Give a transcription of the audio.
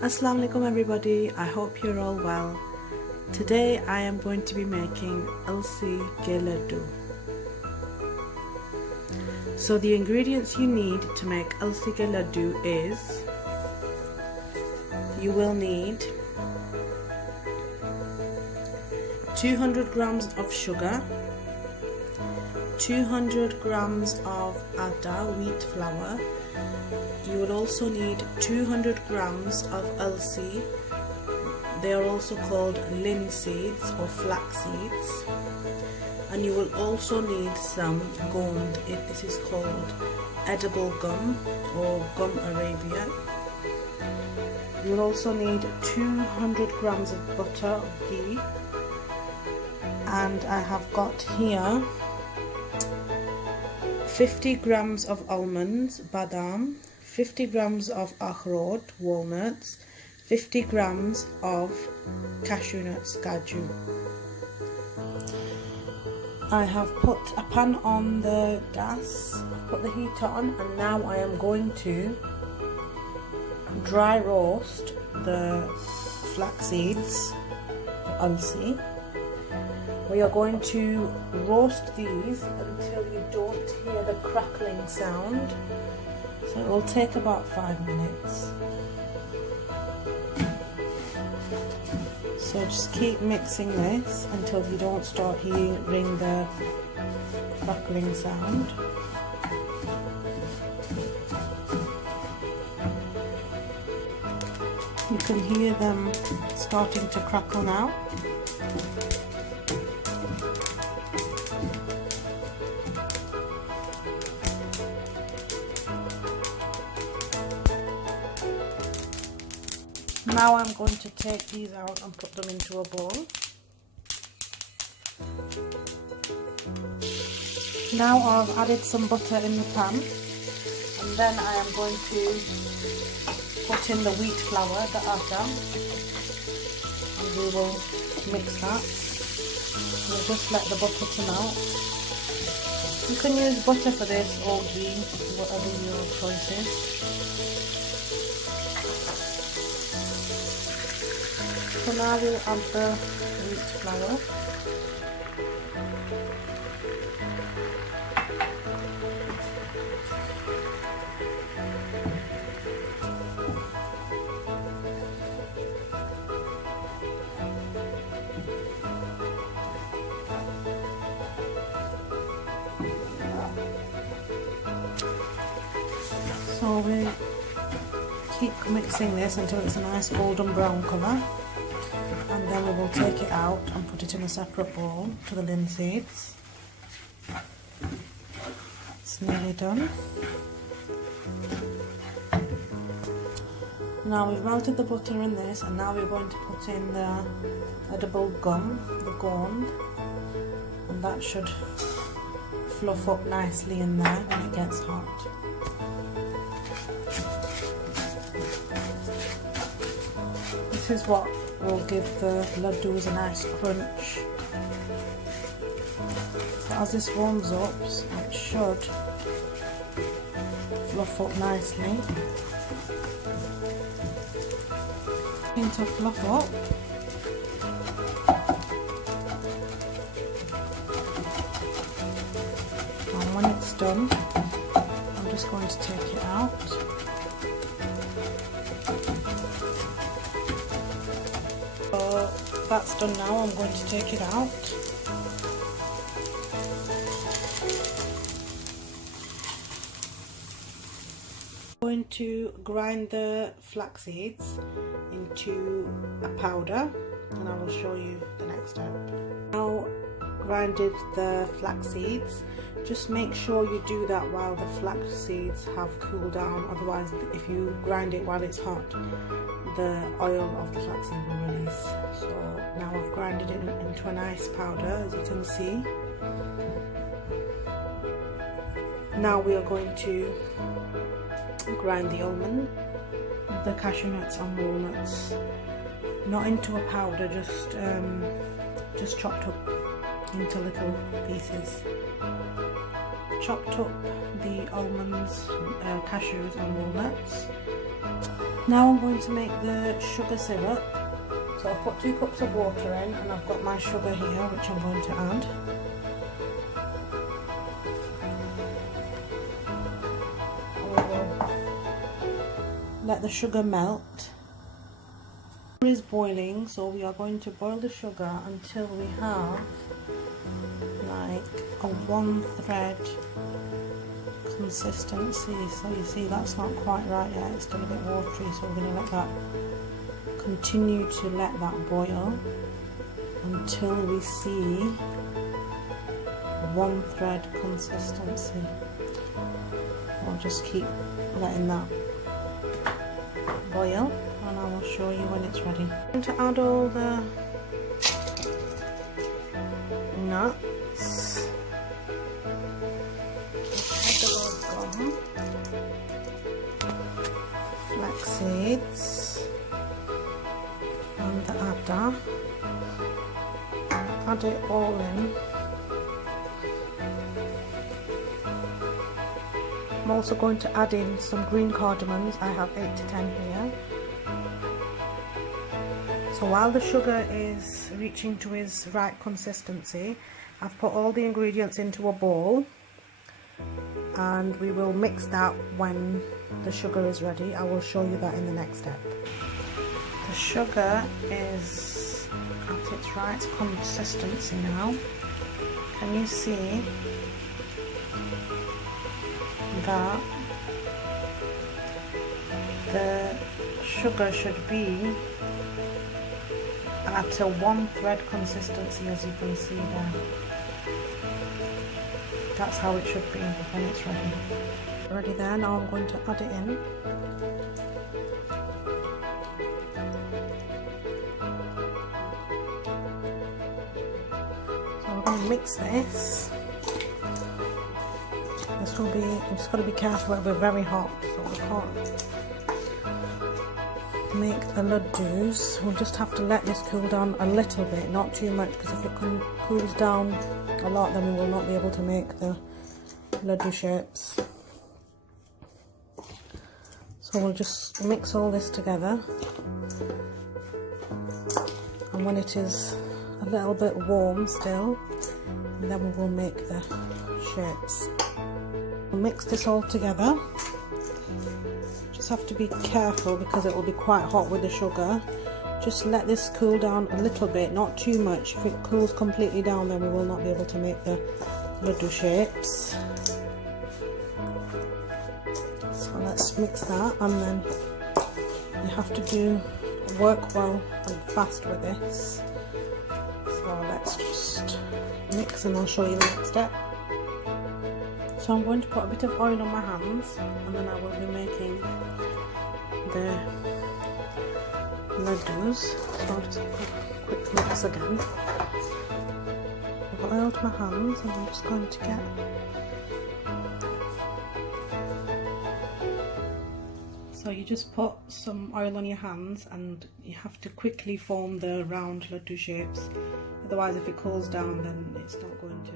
Assalamu alaikum everybody, I hope you're all well. Today I am going to be making Alsi Ghee Ladu. So the ingredients you need to make Alsi Ghee Ladu is, you will need 200 grams of sugar, 200 grams of Atta wheat flour. You will also need 200 grams of Alsi. They are also called linseeds or flax seeds. And you will also need some Ghondh. This is called edible gum or gum Arabia. You will also need 200 grams of butter or ghee. And I have got here 50 grams of almonds, badam, 50 grams of akhrod, walnuts, 50 grams of cashew nuts, kaju. I have put a pan on the gas, put the heat on, and now I am going to dry roast the flax seeds, Alsi. We are going to roast these until you don't hear the crackling sound. So it will take about 5 minutes. So just keep mixing this until you don't start hearing the crackling sound. You can hear them starting to crackle now. Now I'm going to take these out and put them into a bowl. Now I've added some butter in the pan, and then I am going to put in the wheat flour, the atta, and we will mix that. We'll just let the butter to melt. You can use butter for this or ghee, whatever your choice is. So now we'll add the wheat flour. So we keep mixing this until it's a nice golden brown colour. And then we will take it out and put it in a separate bowl to the linseeds. It's nearly done. Now we've melted the butter in this, and now we're going to put in the edible gum, the Ghondh, and that should fluff up nicely in there when it gets hot. This is what will give the laddus a nice crunch. So as this warms up, it should fluff up nicely. To fluff up. And when it's done, I'm just going to take it out. So that's done now, I'm going to take it out. I'm going to grind the flax seeds into a powder, and I will show you the next step. Now grinded the flax seeds. Just make sure you do that while the flax seeds have cooled down, otherwise if you grind it while it's hot, the oil of the flaxseed will release. So now I've grinded it into a nice powder, as you can see. Now we are going to grind the almond, the cashew nuts and walnuts, not into a powder, just chopped up into little pieces. Chopped up the almonds, cashews and walnuts, Now I'm going to make the sugar syrup. So I've put 2 cups of water in, and I've got my sugar here which I'm going to add. Let the sugar melt. It is boiling, so we are going to boil the sugar until we have like a 1 thread consistency. So you see that's not quite right yet, it's still a bit watery, so we're going to let that continue to let that boil until we see 1 thread consistency. I'll just keep letting that boil, and I will show you when it's ready. I'm going to add all the nuts, Ghondh, flax seeds, and the Atta. Add it all in. I'm also going to add in some green cardamons. I have 8 to 10 here. So while the sugar is reaching to its right consistency, I've put all the ingredients into a bowl, and we will mix that when the sugar is ready. I will show you that in the next step. The sugar is at its right consistency now. Can you see that the sugar should be at a 1 thread consistency, as you can see there? That's how it should be when it's ready. Ready there, now I'm going to add it in. So we're going to mix this. This will be, I'm just got to be careful, it'll be very hot, so we can't make the Ladus. We'll just have to let this cool down a little bit, not too much, because if it cools down a lot, then we will not be able to make the Ladu shapes. So we'll just mix all this together, and when it is a little bit warm still, then we will make the shapes. We'll mix this all together. Just have to be careful because it will be quite hot with the sugar. Just let this cool down a little bit, not too much. If it cools completely down, then we will not be able to make the Ladu shapes. So let's mix that, and then you have to work well and fast with this. So let's just mix, and I'll show you the next step. So I'm going to put a bit of oil on my hands, and then I will be making the Ladus. So I'll just quick mix again. I've got oil to my hands, and I'm just going to get so you just put some oil on your hands, and you have to quickly form the round Ladu shapes. Otherwise, if it cools down, then it's not going to